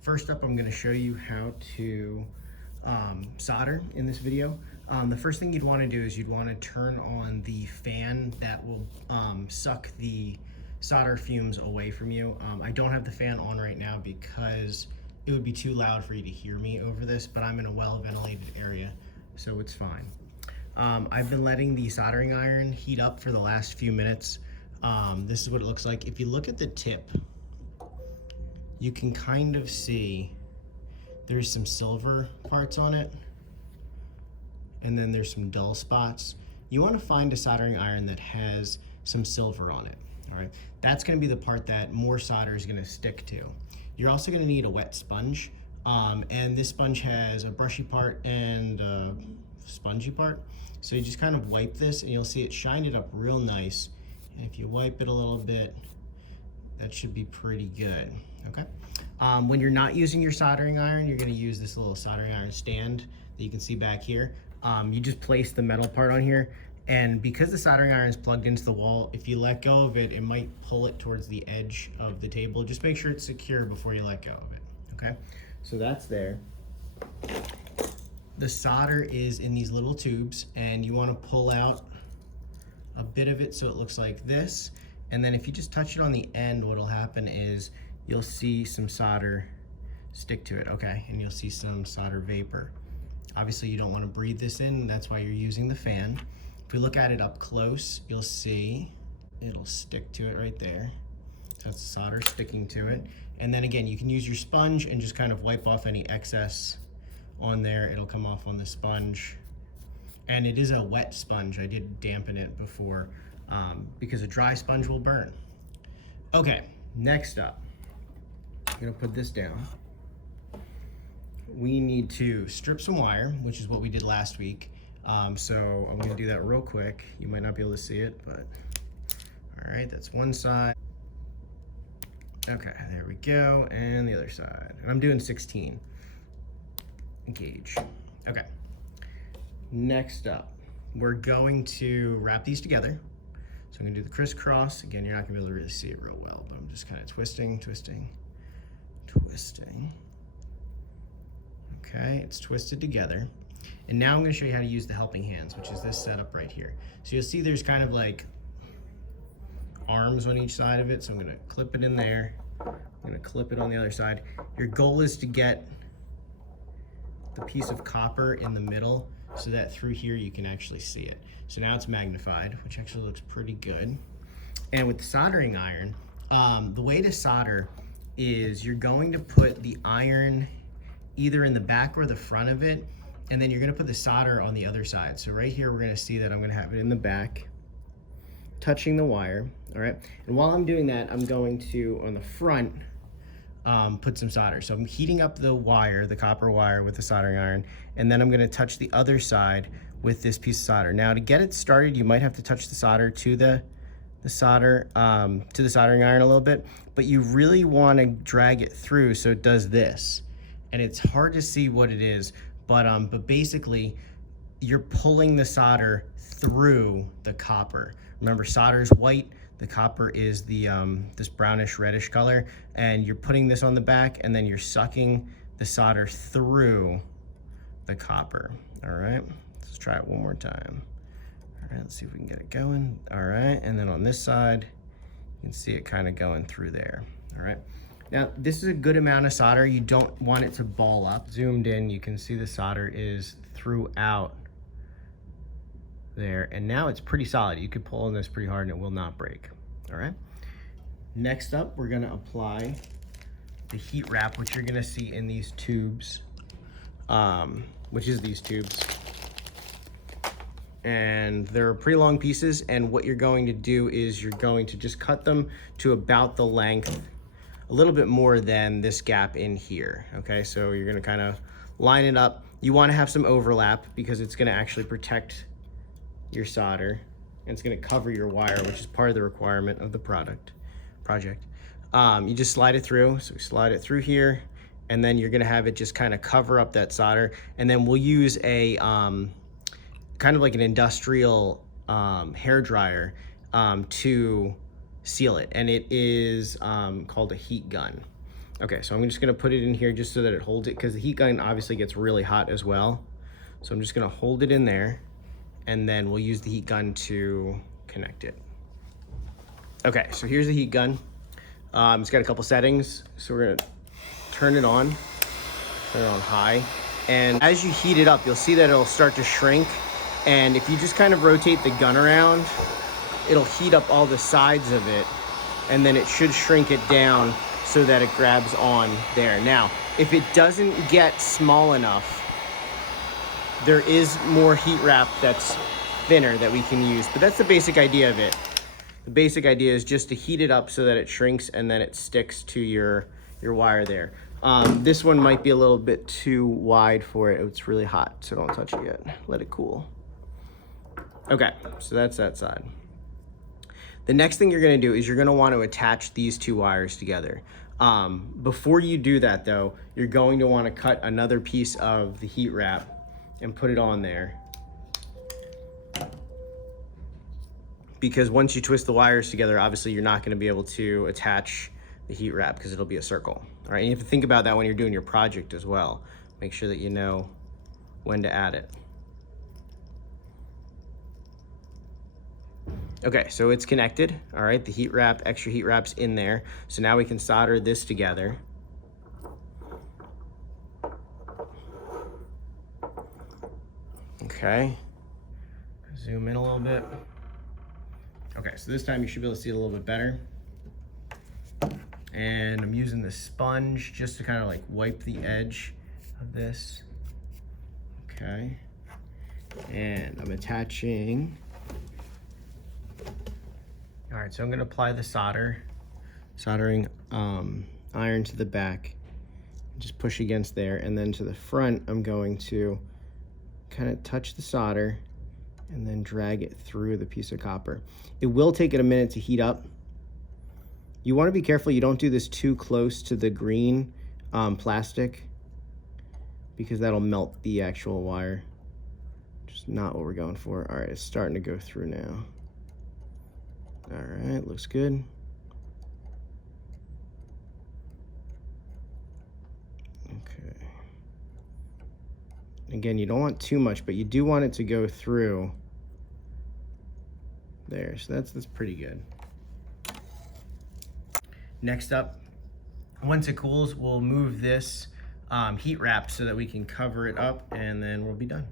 First up, I'm going to show you how to solder in this video. The first thing you'd want to do is you'd want to turn on the fan that will suck the solder fumes away from you. I don't have the fan on right now because it would be too loud for you to hear me over this, but I'm in a well-ventilated area, so it's fine. I've been letting the soldering iron heat up for the last few minutes. This is what it looks like. If you look at the tip, you can kind of see there's some silver parts on it, and then there's some dull spots. You want to find a soldering iron that has some silver on it. All right, that's going to be the part that more solder is going to stick to. You're also going to need a wet sponge, and this sponge has a brushy part and a spongy part. So you just kind of wipe this, and you'll see it shine it up real nice. And if you wipe it a little bit, that should be pretty good. Okay. When you're not using your soldering iron, you're going to use this little soldering iron stand that you can see back here. You just place the metal part on here, and because the soldering iron is plugged into the wall, if you let go of it, it might pull it towards the edge of the table. Just make sure it's secure before you let go of it. Okay, so that's there. The solder is in these little tubes, and you want to pull out a bit of it so it looks like this. And then if you just touch it on the end, what'll happen is you'll see some solder stick to it, okay? And you'll see some solder vapor. Obviously you don't want to breathe this in, that's why you're using the fan. If we look at it up close, you'll see it'll stick to it right there. So that's the solder sticking to it. And then again, you can use your sponge and just kind of wipe off any excess on there. It'll come off on the sponge. And it is a wet sponge. I did dampen it before because a dry sponge will burn. Okay, next up, I'm gonna put this down. We need to strip some wire, which is what we did last week. So I'm gonna do that real quick. You might not be able to see it, but all right, that's one side. Okay, there we go, and the other side. And I'm doing 16 gauge. Okay, next up, we're going to wrap these together. So I'm gonna do the crisscross. Again, you're not gonna be able to really see it real well, but I'm just kind of twisting, twisting, twisting. Okay, it's twisted together. And now I'm gonna show you how to use the helping hands, which is this setup right here. So you'll see there's kind of like arms on each side of it. So I'm gonna clip it in there. I'm gonna clip it on the other side. Your goal is to get the piece of copper in the middle so that through here you can actually see it. So now it's magnified, which actually looks pretty good. And with the soldering iron, the way to solder is you're going to put the iron either in the back or the front of it, and then you're gonna put the solder on the other side. So right here, we're gonna see that I'm gonna have it in the back, touching the wire, all right? And while I'm doing that, I'm going to, on the front, put some solder. So I'm heating up the wire, the copper wire with the soldering iron, and then I'm gonna touch the other side with this piece of solder. Now to get it started, you might have to touch the solder to the soldering iron a little bit, but you really wanna drag it through so it does this. And it's hard to see what it is, but basically you're pulling the solder through the copper. Remember, solder is white, the copper is the this brownish reddish color, and you're putting this on the back and then you're sucking the solder through the copper. All right, let's try it one more time. All right, let's see if we can get it going. All right, and then on this side, you can see it kind of going through there. All right. Now, this is a good amount of solder. You don't want it to ball up. Zoomed in, you can see the solder is throughout there, and now it's pretty solid. You could pull on this pretty hard and it will not break, all right? Next up, we're gonna apply the heat wrap, which you're gonna see in these tubes, which is these tubes. And they're pretty long pieces, and what you're going to do is you're going to just cut them to about the length, a little bit more than this gap in here, okay? So you're gonna kind of line it up. You wanna have some overlap because it's gonna actually protect your solder, and it's gonna cover your wire, which is part of the requirement of the project. You just slide it through, so we slide it through here, and then you're gonna have it just kind of cover up that solder, and then we'll use a kind of like an industrial hair dryer to seal it, and it is called a heat gun. Okay, so I'm just gonna put it in here just so that it holds it, because the heat gun obviously gets really hot as well. So I'm just gonna hold it in there, and then we'll use the heat gun to connect it. Okay, so here's the heat gun. It's got a couple settings. So we're gonna turn it on high. And as you heat it up, you'll see that it'll start to shrink. And if you just kind of rotate the gun around, it'll heat up all the sides of it, and then it should shrink it down so that it grabs on there. Now, if it doesn't get small enough, there is more heat wrap that's thinner that we can use, but that's the basic idea of it. The basic idea is just to heat it up so that it shrinks and then it sticks to your wire there. This one might be a little bit too wide for it. It's really hot, so don't touch it yet. Let it cool. Okay, so that's that side. The next thing you're gonna do is you're gonna want to attach these two wires together. Before you do that though, you're going to want to cut another piece of the heat wrap and put it on there. Because once you twist the wires together, obviously you're not gonna be able to attach the heat wrap because it'll be a circle. All right, and you have to think about that when you're doing your project as well. Make sure that you know when to add it. Okay, so it's connected. All right, the heat wrap, extra heat wrap's in there. So now we can solder this together. Okay, zoom in a little bit. Okay, so this time you should be able to see it a little bit better. And I'm using the sponge just to kind of like wipe the edge of this. Okay, and I'm attaching. All right, so I'm gonna apply the soldering iron to the back. Just push against there, and then to the front, I'm going to kind of touch the solder and then drag it through the piece of copper. It will take it a minute to heat up. You wanna be careful you don't do this too close to the green plastic, because that'll melt the actual wire. Just not what we're going for. All right, it's starting to go through now. All right, looks good. Okay. Again, you don't want too much, but you do want it to go through there. So that's pretty good. Next up, once it cools, we'll move this heat wrap so that we can cover it up, and then we'll be done.